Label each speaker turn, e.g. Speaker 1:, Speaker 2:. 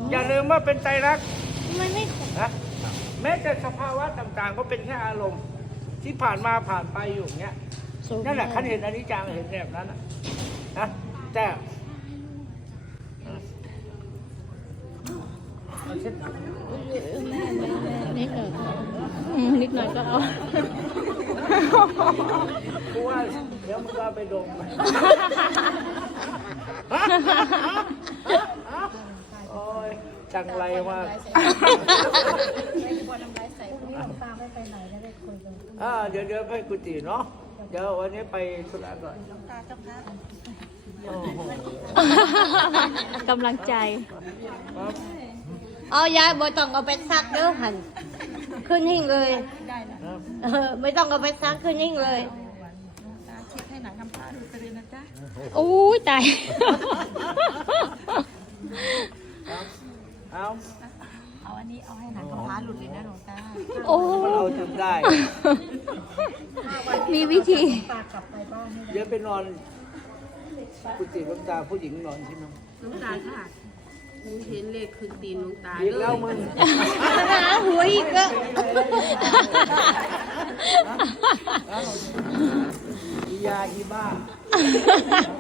Speaker 1: อย่าลืมว่าเป็นไตรลักษณ์
Speaker 2: มันไม่
Speaker 1: นะแม้แต่สภาวะต่างๆ ก็เป็นแค่อารมณ์ที่ผ่านมาผ่านไปอยู่อย่างเงี้ยนั่นแหละคันเห็นอนิจจังเห็นแบบนั้นนะแต่เอาเช่น
Speaker 2: นิดหน่อยนิดหน่อยก็เอา
Speaker 1: กูว่าเดี๋ยวมึงก็เอาไปดมโอ้ยจังไรมากเดี๋ยวไปกุฏิเนาะเดี๋ยววันนี้ไปธุระก่อน
Speaker 2: กำลังใจ
Speaker 1: ครับ
Speaker 3: เอายายบ่ต้องเอาไปซักเด้อหันขึ้นหิ่งเลยไม่ต้องเอาไปซักขึ้นหิ่งเลย
Speaker 2: โอ้ยตาย
Speaker 1: เอาอันนี้เอาให้หนังกระพร้าหลุดเลยนะหลวงตา
Speaker 2: โอ้
Speaker 1: มันเอาจนได้
Speaker 2: มีวิธี
Speaker 1: เดี๋ยวไปนอนกุฏิหลวงตาผู้หญิงนอนที่นั่น
Speaker 4: น้องตาค่ะหนูเห็นเลขคือตีนน้องตา
Speaker 1: อีกแล้วมึง
Speaker 3: หาหัวอีกก็
Speaker 1: อียาอีบ้า